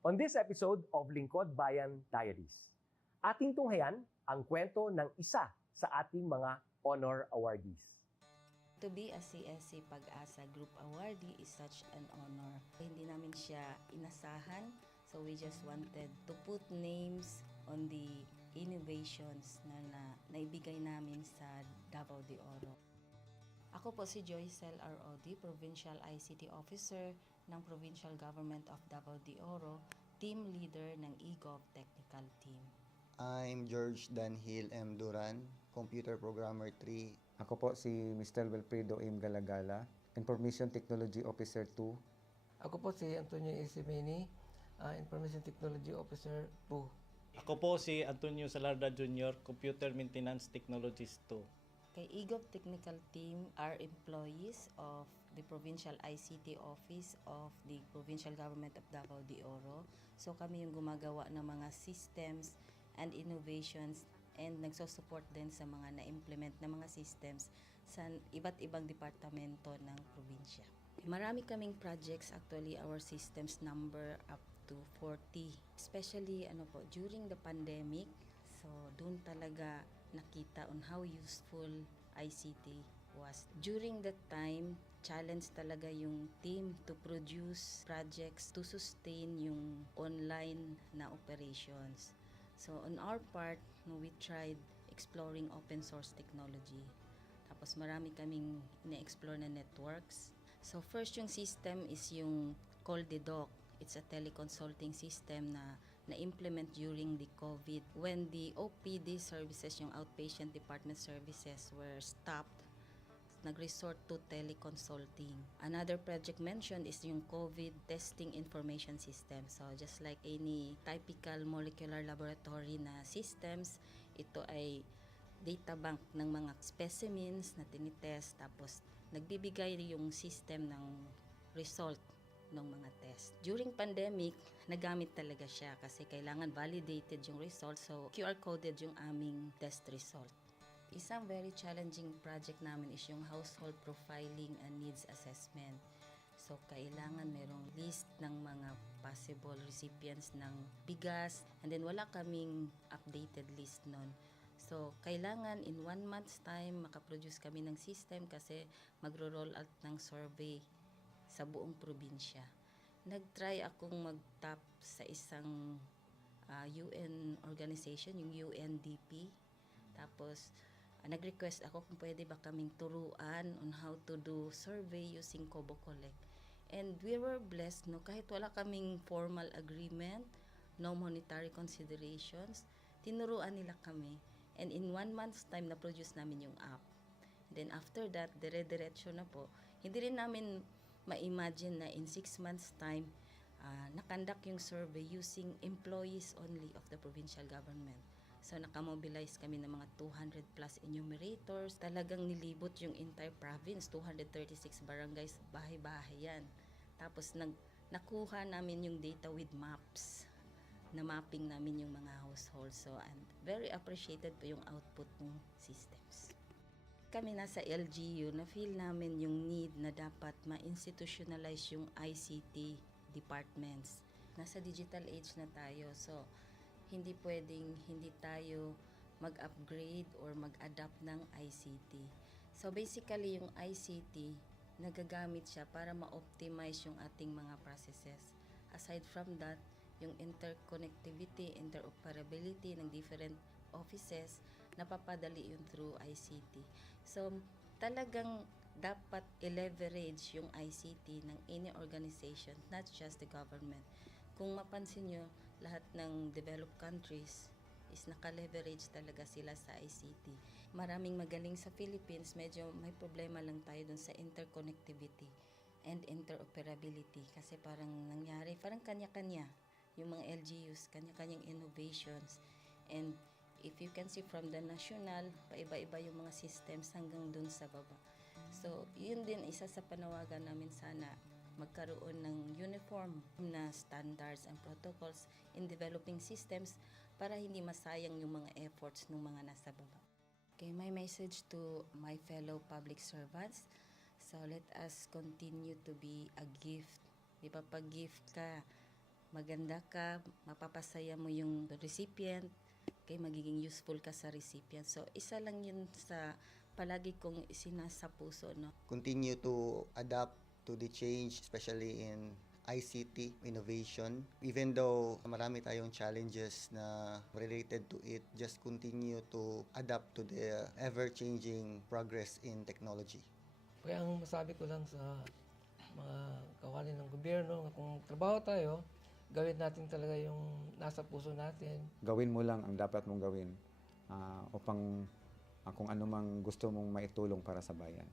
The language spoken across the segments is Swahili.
On this episode of Lingkod Bayan Diaries, ating tunghayan ang kwento ng isa sa ating mga honor awardees. To be a CSC Pag-asa Group Awardee is such an honor. Hindi namin siya inasahan, so we just wanted to put names on the innovations na naibigay namin sa Davao de Oro. Ako po si Joycel R.O.D., Provincial ICT Officer ng Provincial Government of Davao de Oro, Team Leader ng eGov Technical Team. I'm George Danhil M. Duran, Computer Programmer 3. Ako po si Mr. Wilfredo M. Galagala, Information Technology Officer 2. Ako po si Antonio Isimeni, Information Technology Officer 2. Ako po si Antonio Salarda Jr., Computer Maintenance Technologist 2. Kay eGov Technical Team are employees of the Provincial ICT Office of the Provincial Government of Davao de Oro. So kami yung gumagawa ng mga systems and innovations and nagsusupport din sa mga na-implement na mga systems sa iba't ibang departamento ng probinsya. Marami kaming projects, actually our systems number up to 40. Especially during the pandemic, so doon talaga nakita on how useful ICT was. During that time, challenge talaga yung team to produce projects to sustain yung online na operations. So on our part, we tried exploring open source technology. Tapos marami kaming ina-explore na networks. So first yung system is yung CallDedoc. It's a teleconsulting system na na-implement during the COVID. When the OPD services, yung outpatient department services, were stopped, nag-resort to teleconsulting. Another project mentioned is yung COVID testing information system. So just like any typical molecular laboratory na systems, ito ay data bank ng mga specimens na tinitest, tapos nagbibigay yung system ng result ng mga test. During pandemic, nagamit talaga siya kasi kailangan validated yung result, so QR coded yung aming test result. Isang very challenging project namin is yung household profiling and needs assessment. So kailangan merong list ng mga possible recipients ng bigas, and then wala kaming updated list nun. So, kailangan in 1 month's time makaproduce kami ng system kasi magro-roll out ng survey sa buong probinsya. Nag-try akong mag-tap sa isang UN organization, yung UNDP. Tapos, nag-request ako kung pwede ba kaming turuan on how to do survey using Kobo Collect. And we were blessed, kahit wala kaming formal agreement, no monetary considerations, tinuruan nila kami. And in 1 month's time, na-produce namin yung app. And then after that, dire-diretso na po. Hindi rin namin ma-imagine na in 6 months' time, nakandak yung survey using employees only of the provincial government. So nakamobilize kami ng mga 200 plus enumerators. Talagang nilibot yung entire province, 236 barangays, bahay-bahay yan. Tapos nakuha namin yung data with maps. Na mapping namin yung mga households. So, and very appreciated po yung output ng systems. Kami nasa LGU, na-feel namin yung need na dapat ma-institutionalize yung ICT departments. Nasa digital age na tayo, so hindi pwedeng hindi tayo mag-upgrade or mag-adapt ng ICT. So basically yung ICT, nagagamit siya para ma-optimize yung ating mga processes. Aside from that, yung interconnectivity, interoperability ng different offices, napapadali yun through ICT. So, talagang dapat i-leverage yung ICT ng any organization, not just the government. Kung mapansin nyo, lahat ng developed countries is naka-leverage talaga sila sa ICT. Maraming magaling sa Philippines, medyo may problema lang tayo dun sa interconnectivity and interoperability kasi parang nangyari, parang kanya-kanya. Yung mga LGUs, kanya-kanyang innovations. And if you can see from the national, paiba-iba yung mga systems hanggang dun sa baba. So, yun din isa sa panawagan namin sana magkaroon ng uniform na standards and protocols in developing systems para hindi masayang yung mga efforts ng mga nasa baba. Okay, my message to my fellow public servants, so let us continue to be a gift. Di ba, pag gift ka, maganda ka, mapapasaya mo yung recipient, kay magiging useful ka sa recipient. So, isa lang yun sa palagi kong isinasa puso, no? Continue to adapt to the change, especially in ICT innovation. Even though marami tayong challenges na related to it, just continue to adapt to the ever-changing progress in technology. Kaya ang masabi ko lang sa mga kawani ng gobyerno, kung trabaho tayo, gawin natin talaga yung nasa puso natin. Gawin mo lang ang dapat mong gawin upang kung ano mang gusto mong maitulong para sa bayan.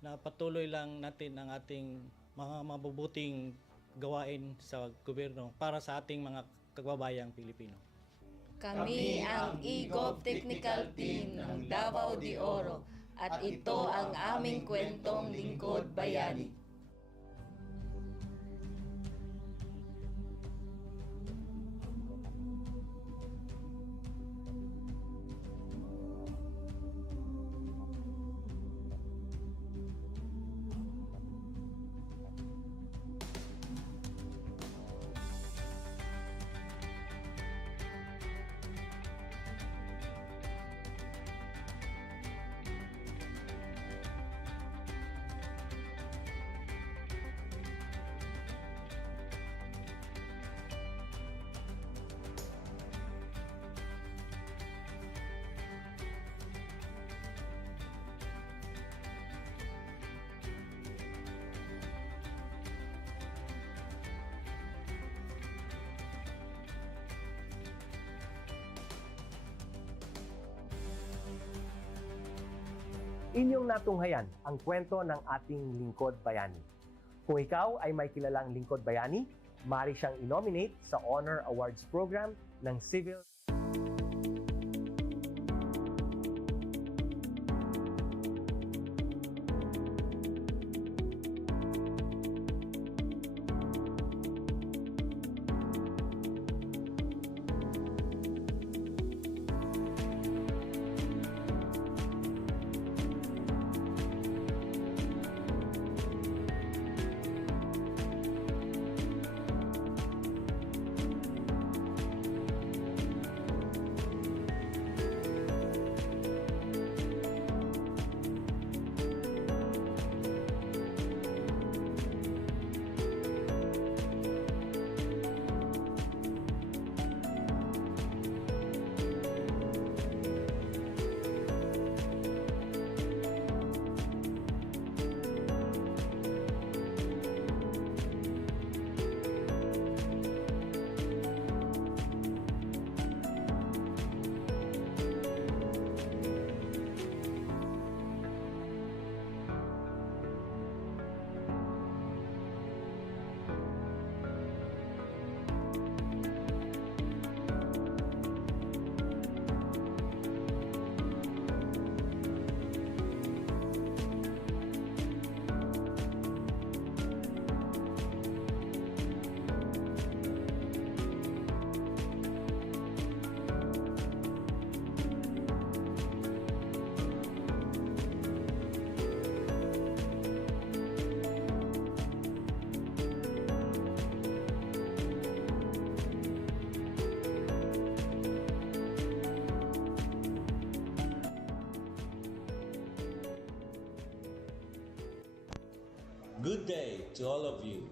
Na patuloy lang natin ang ating mga mabubuting gawain sa gobyerno para sa ating mga kababayang Pilipino. Kami ang EGOV Technical Team ng Davao de Oro at ito ang aming kwentong lingkod bayani. Inyong natunghayan ang kwento ng ating lingkod bayani. Kung ikaw ay may kilalang lingkod bayani, maaari siyang i-nominate sa Honor Awards Program ng Civil Good day to all of you.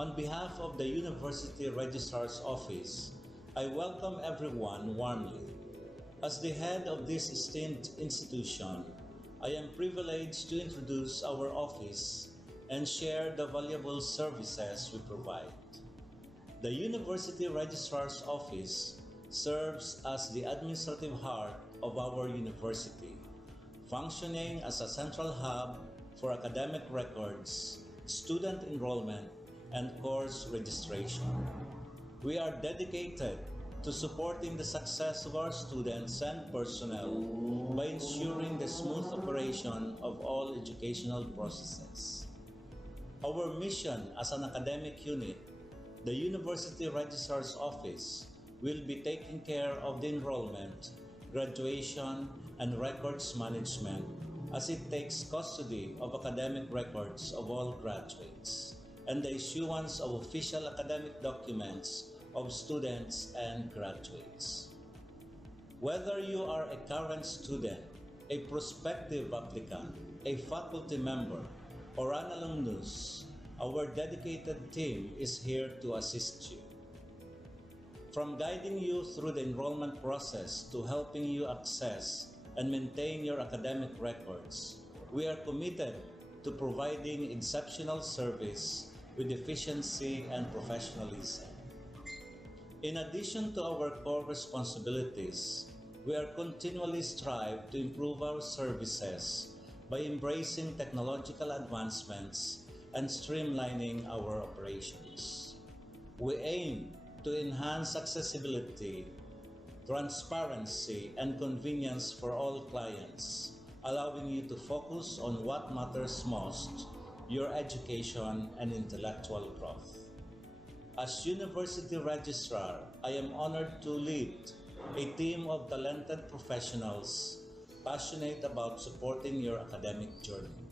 On behalf of the University Registrar's Office, I welcome everyone warmly. As the head of this esteemed institution, I am privileged to introduce our office and share the valuable services we provide. The University Registrar's Office serves as the administrative heart of our university, functioning as a central hub for academic records, student enrollment, and course registration. We are dedicated to supporting the success of our students and personnel by ensuring the smooth operation of all educational processes. Our mission as an academic unit, the University Registrar's Office, will be taking care of the enrollment, graduation, and records management as it takes custody of academic records of all graduates and the issuance of official academic documents of students and graduates. Whether you are a current student, a prospective applicant, a faculty member, or an alumnus, our dedicated team is here to assist you. From guiding you through the enrollment process to helping you access and maintain your academic records, we are committed to providing exceptional service with efficiency and professionalism. In addition to our core responsibilities, we are continually strive to improve our services by embracing technological advancements and streamlining our operations. We aim to enhance accessibility, transparency, and convenience for all clients, allowing you to focus on what matters most, your education and intellectual growth. As University Registrar, I am honored to lead a team of talented professionals passionate about supporting your academic journey.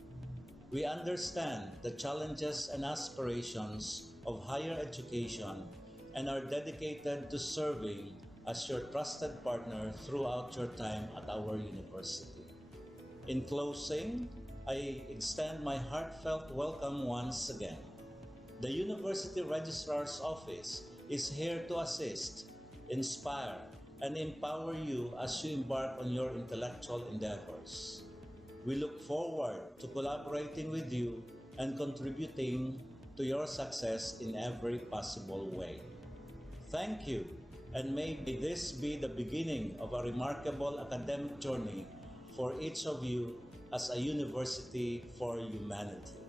We understand the challenges and aspirations of higher education and are dedicated to serving as your trusted partner throughout your time at our university. In closing, I extend my heartfelt welcome once again. The University Registrar's Office is here to assist, inspire, and empower you as you embark on your intellectual endeavors. We look forward to collaborating with you and contributing to your success in every possible way. Thank you, and may this be the beginning of a remarkable academic journey for each of you as a university for humanity.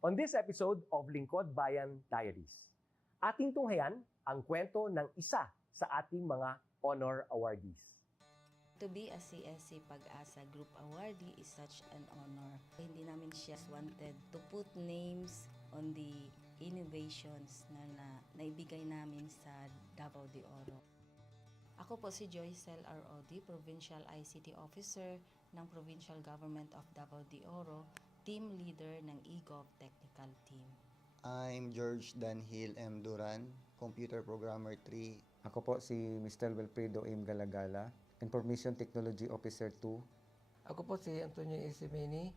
On this episode of Lingkod Bayan Diaries, ating tunghayan ang kwento ng isa sa ating mga honor awardees. To be a CSC Pag-asa Group Awardee is such an honor. Hindi namin siya wanted to put names on the innovations na naibigay namin sa Davao de Oro. Ako po si Joycel R.O.D., Provincial ICT Officer ng Provincial Government of Davao de Oro, Team Leader ng eGov Technical Team. I'm George Danhil M. Duran, Computer Programmer 3. Ako po si Mr. Wilfredo M. Galagala, Information Technology Officer 2. Ako po si Antonio Isimini,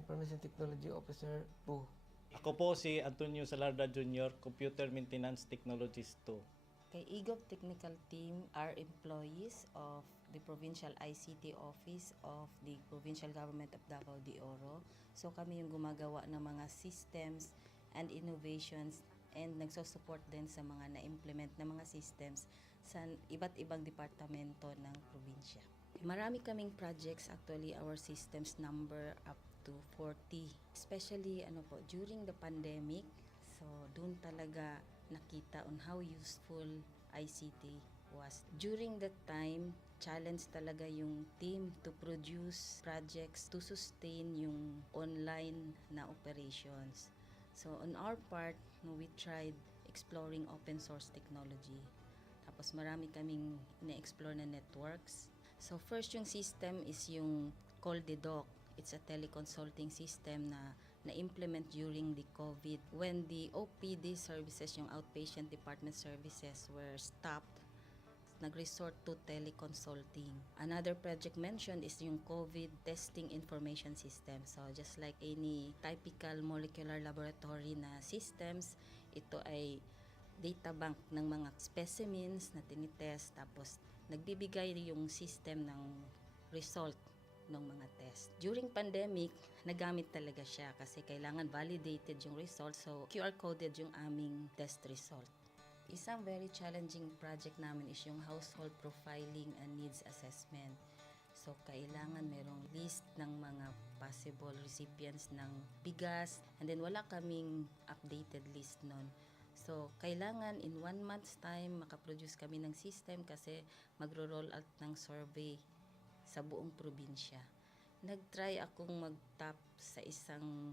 Information Technology Officer 2. Ako po si Antonio Salarda Jr., Computer Maintenance Technologist 2. Kay eGov Technical Team are employees of the Provincial ICT Office of the Provincial Government of Davao de Oro. So kami yung gumagawa ng mga systems and innovations and nagsusupport din sa mga na-implement na mga systems sa iba't ibang departamento ng probinsya. Marami kaming projects, actually our systems number up to 40. Especially during the pandemic, so doon talaga nakita on how useful ICT was. During that time, challenge talaga yung team to produce projects to sustain yung online na operations. So on our part, we tried exploring open source technology. Tapos marami kaming ina-explore na networks. So first yung system is yung CallDedoc. It's a teleconsulting system na na-implement during the COVID. When the OPD services, yung outpatient department services were stopped, nag-resort to teleconsulting. Another project mentioned is yung COVID testing information system. So just like any typical molecular laboratory na systems, ito ay data bank ng mga specimens na tinitest, tapos nagbibigay yung system ng result ng mga test. During pandemic, nagamit talaga siya kasi kailangan validated yung result, so QR coded yung aming test result. Isang very challenging project namin is yung household profiling and needs assessment. So, kailangan merong list ng mga possible recipients ng bigas, and then wala kaming updated list nun. So, kailangan in 1 month's time makaproduce kami ng system kasi magro-roll out ng survey sa buong probinsya. Nag-try akong mag-tap sa isang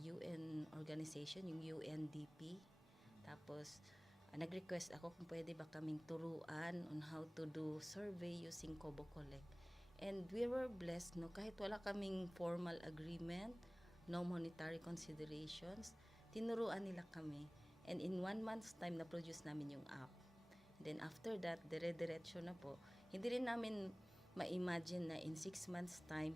UN organization, yung UNDP. Tapos, nag-request ako kung pwede ba kaming turuan on how to do survey using Kobo Collect. And we were blessed, kahit wala kaming formal agreement, no monetary considerations, tinuruan nila kami. And in 1 month's time, na-produce namin yung app. Then after that, dire-diretso na po. Hindi rin namin ma-imagine na in 6 months time,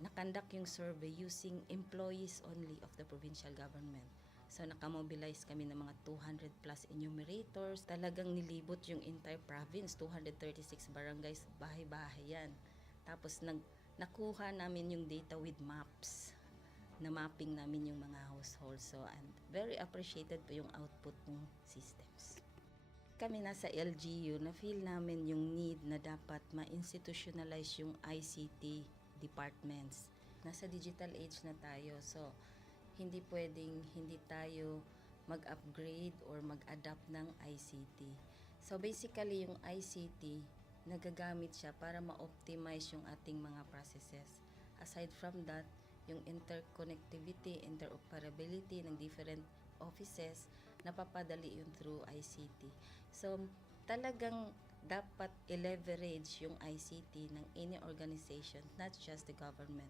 nakandak yung survey using employees only of the provincial government. So nakamobilize kami ng mga 200 plus enumerators. Talagang nilibot yung entire province, 236 barangays, bahay-bahay yan. Tapos nakuha namin yung data with maps. Na mapping namin yung mga households. So, and very appreciated po yung output ng systems. Kami nasa LGU, na-feel namin yung need na dapat ma-institutionalize yung ICT departments. Nasa digital age na tayo, so hindi pwedeng hindi tayo mag-upgrade or mag-adapt ng ICT. So basically, yung ICT, nagagamit siya para ma-optimize yung ating mga processes. Aside from that, yung interconnectivity, interoperability ng different offices, napapadali yun through ICT. So, talagang dapat i-leverage yung ICT ng any organization, not just the government.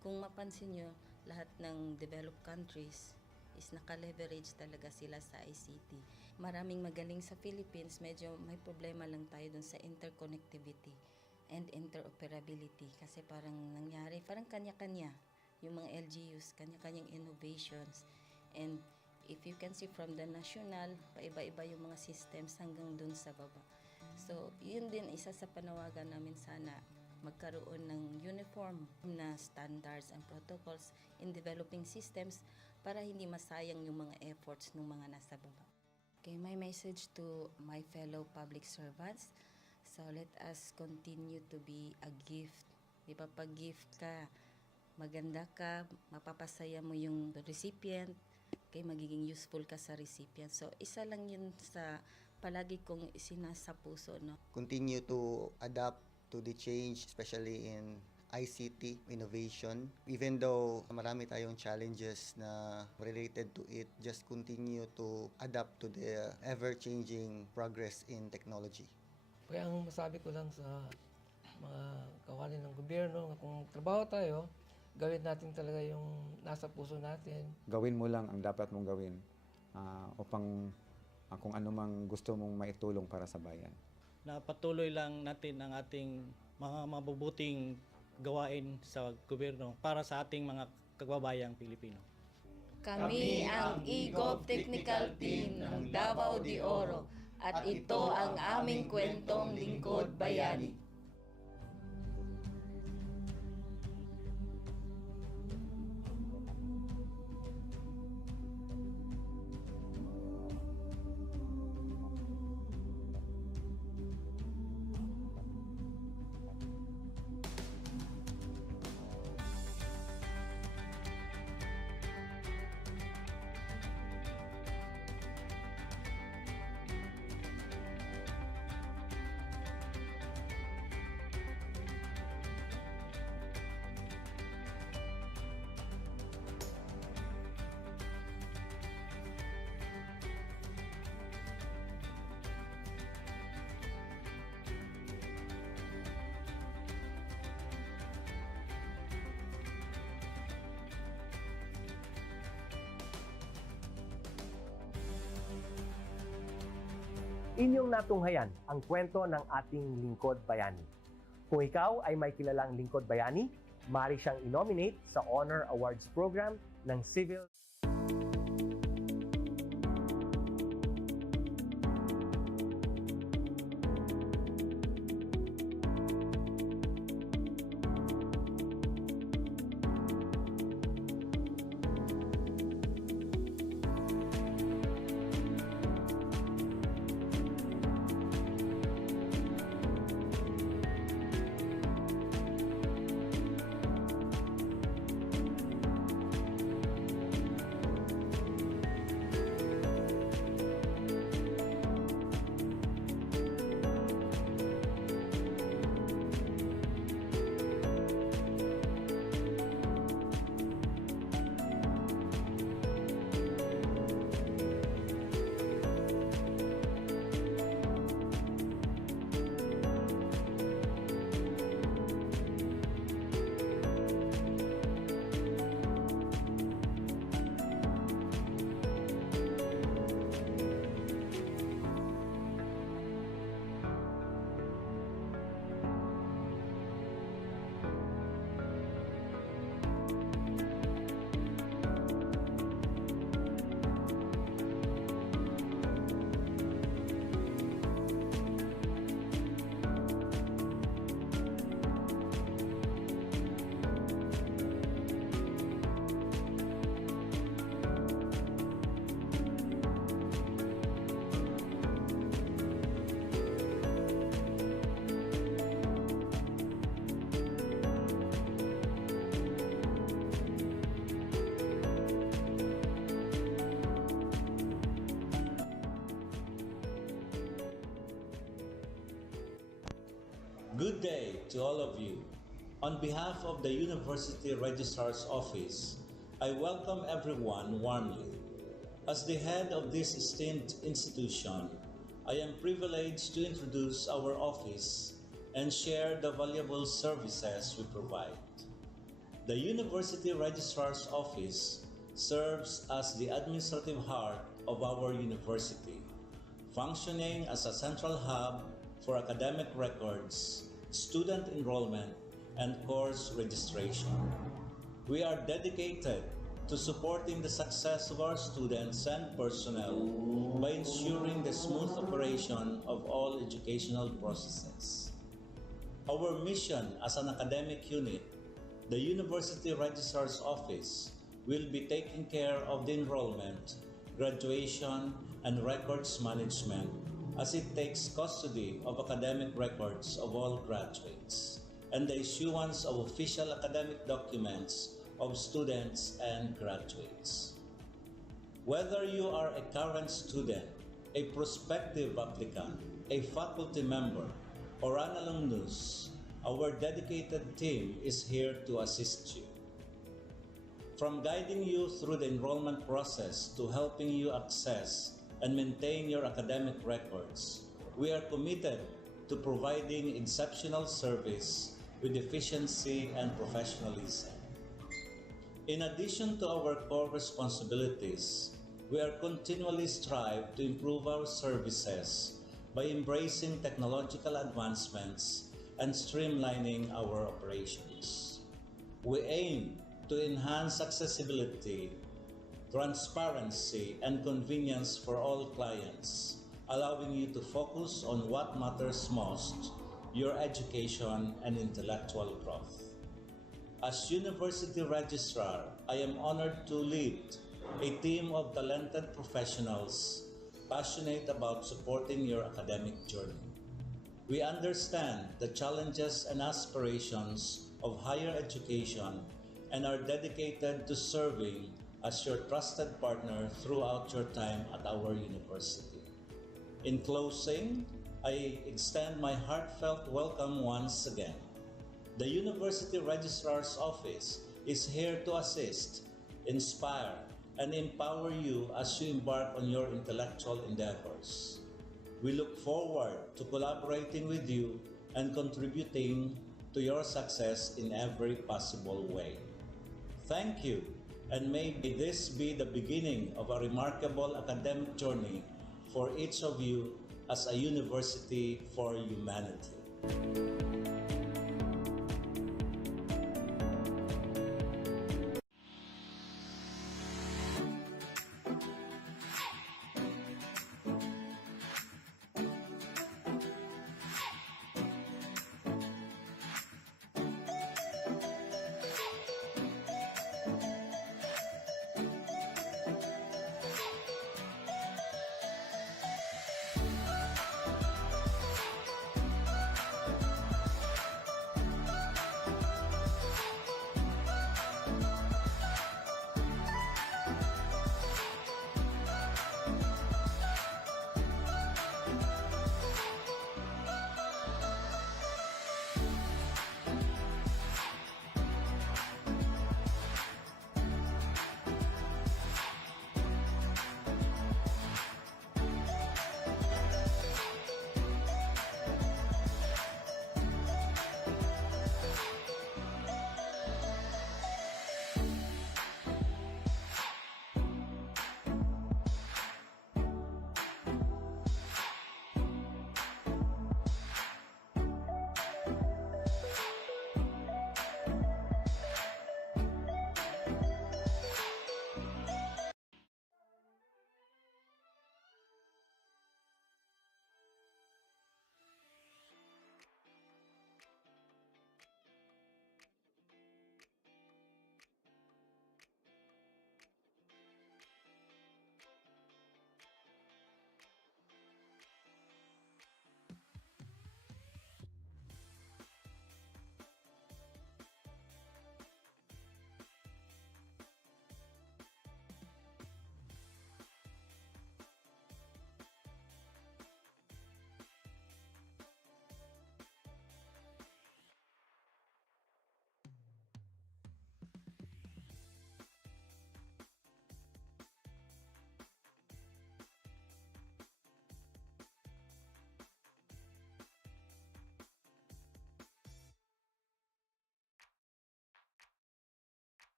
Kung mapansin nyo, lahat ng developed countries is naka-leverage talaga sila sa ICT. Maraming magaling sa Philippines, medyo may problema lang tayo dun sa interconnectivity and interoperability kasi parang nangyari, parang kanya-kanya. Yung mga LGUs, kanya-kanyang innovations. And if you can see from the national, paiba-iba yung mga systems hanggang dun sa baba. So, yun din isa sa panawagan namin sana magkaroon ng uniform na standards and protocols in developing systems para hindi masayang yung mga efforts ng mga nasa baba. Okay, my message to my fellow public servants, so let us continue to be a gift. Di ba, pag gift ka, maganda ka, mapapasaya mo yung recipient, kay magiging useful ka sa recipient. So, isa lang yun sa palagi kong isinasa puso, no? Continue to adapt to the change, especially in ICT innovation. Even though marami tayong challenges na related to it, just continue to adapt to the ever-changing progress in technology. Kaya ang masabi ko lang sa mga kawani ng gobyerno, kung trabaho tayo, gawin natin talaga yung nasa puso natin. Gawin mo lang ang dapat mong gawin upang kung ano mang gusto mong maitulong para sa bayan. Na patuloy lang natin ang ating mga mabubuting gawain sa gobyerno para sa ating mga kababayang Pilipino. Kami ang EGOV Technical Team ng Davao de Oro at ito ang aming kwentong Lingkod Bayani. Inyong natunghayan ang kwento ng ating lingkod bayani. Kung ikaw ay may kilalang lingkod bayani, maaari siyang i-nominate sa Honor Awards Program ng Civil Good day to all of you. On behalf of the University Registrar's Office, I welcome everyone warmly. As the head of this esteemed institution, I am privileged to introduce our office and share the valuable services we provide. The University Registrar's Office serves as the administrative heart of our university, functioning as a central hub for academic records, student enrollment, and course registration. We are dedicated to supporting the success of our students and personnel by ensuring the smooth operation of all educational processes. Our mission as an academic unit, the University Registrar's Office, will be taking care of the enrollment, graduation, and records management as it takes custody of academic records of all graduates. and the issuance of official academic documents of students and graduates. Whether you are a current student, a prospective applicant, a faculty member, or an alumnus, our dedicated team is here to assist you. From guiding you through the enrollment process to helping you access and maintain your academic records, we are committed to providing exceptional service with efficiency and professionalism. In addition to our core responsibilities, we are continually strive to improve our services by embracing technological advancements and streamlining our operations. We aim to enhance accessibility, transparency, and convenience for all clients, allowing you to focus on what matters most, your education and intellectual growth. As University Registrar, I am honored to lead a team of talented professionals passionate about supporting your academic journey. We understand the challenges and aspirations of higher education and are dedicated to serving as your trusted partner throughout your time at our university. In closing, I extend my heartfelt welcome once again. The University Registrar's Office is here to assist, inspire, and empower you as you embark on your intellectual endeavors. We look forward to collaborating with you and contributing to your success in every possible way. Thank you, and may this be the beginning of a remarkable academic journey for each of you as a university for humanity.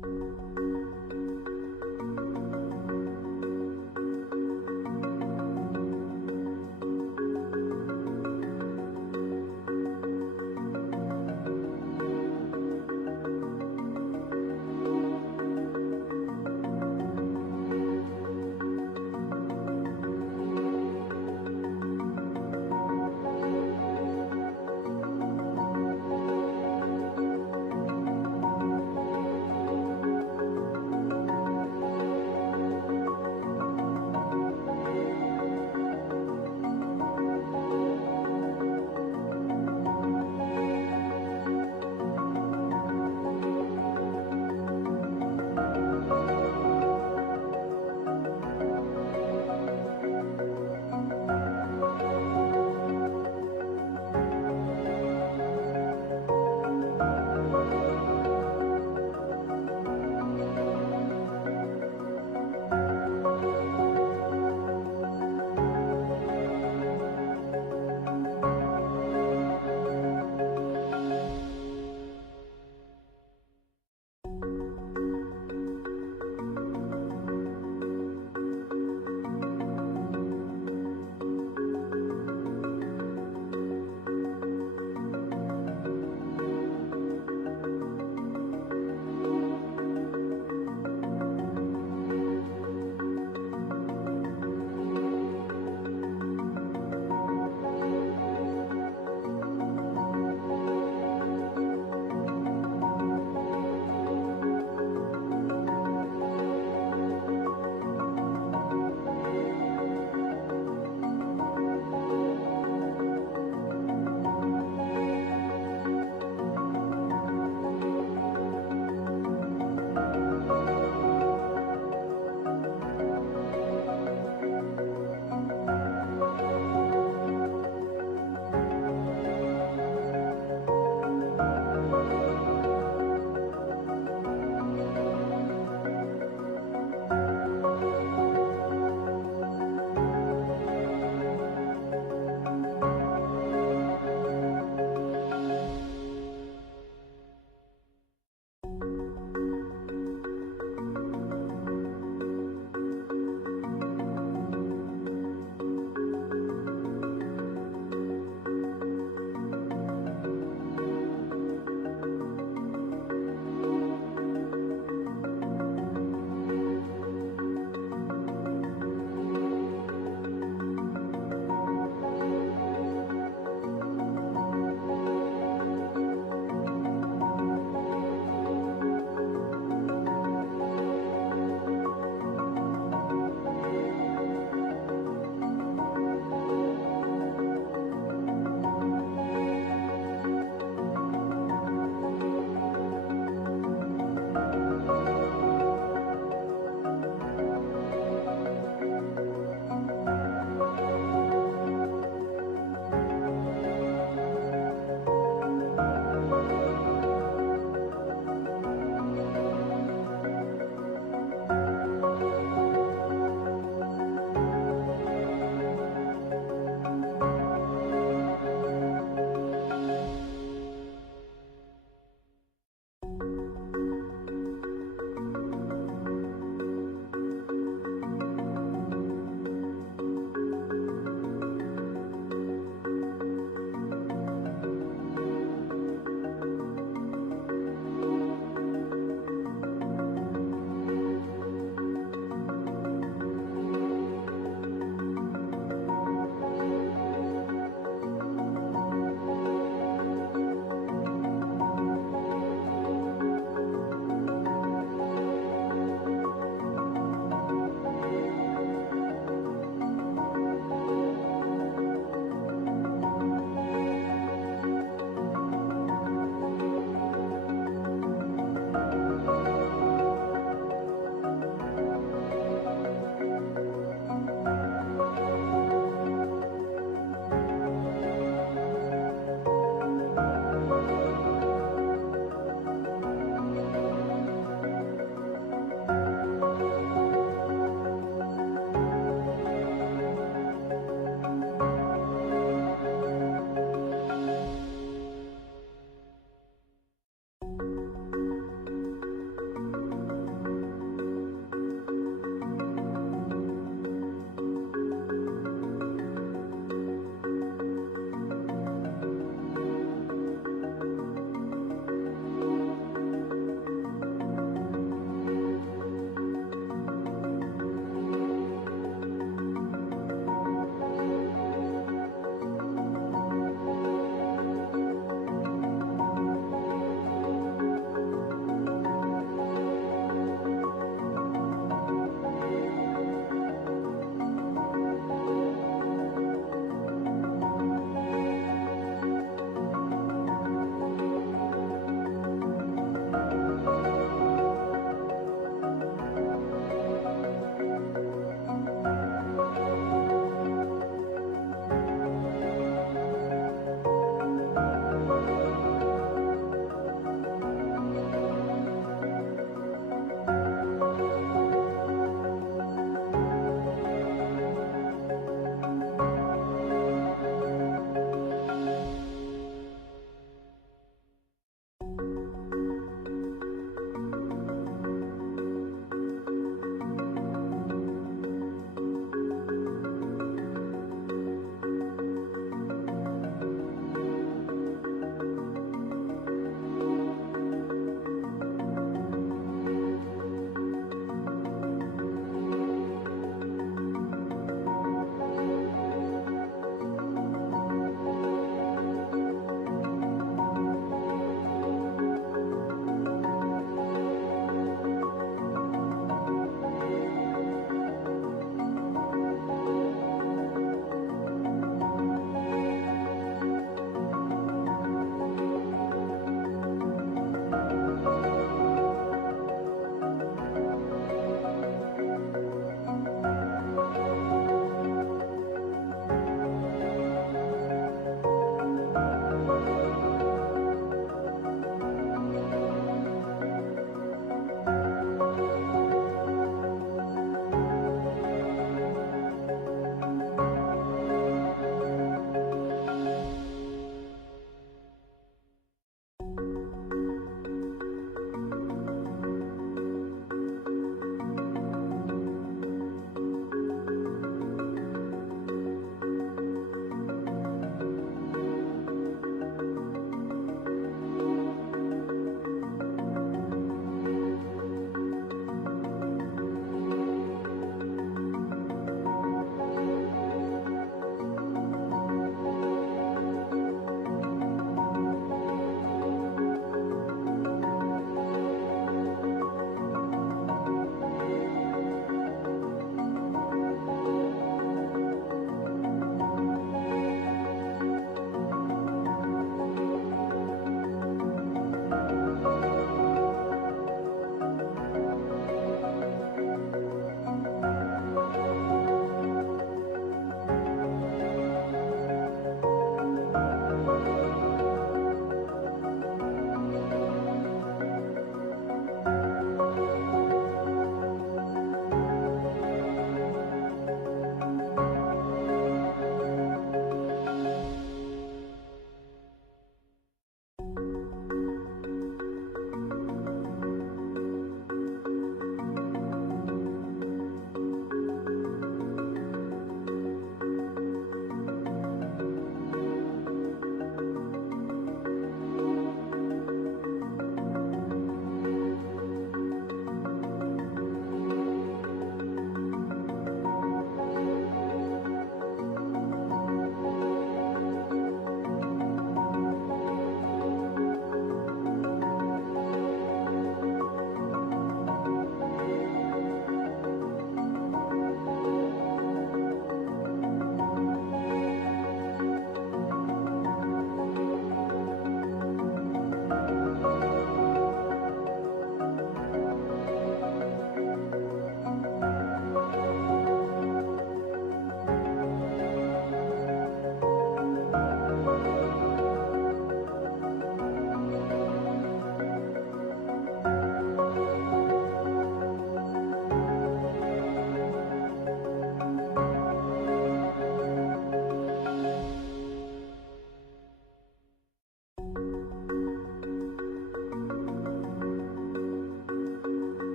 Bye!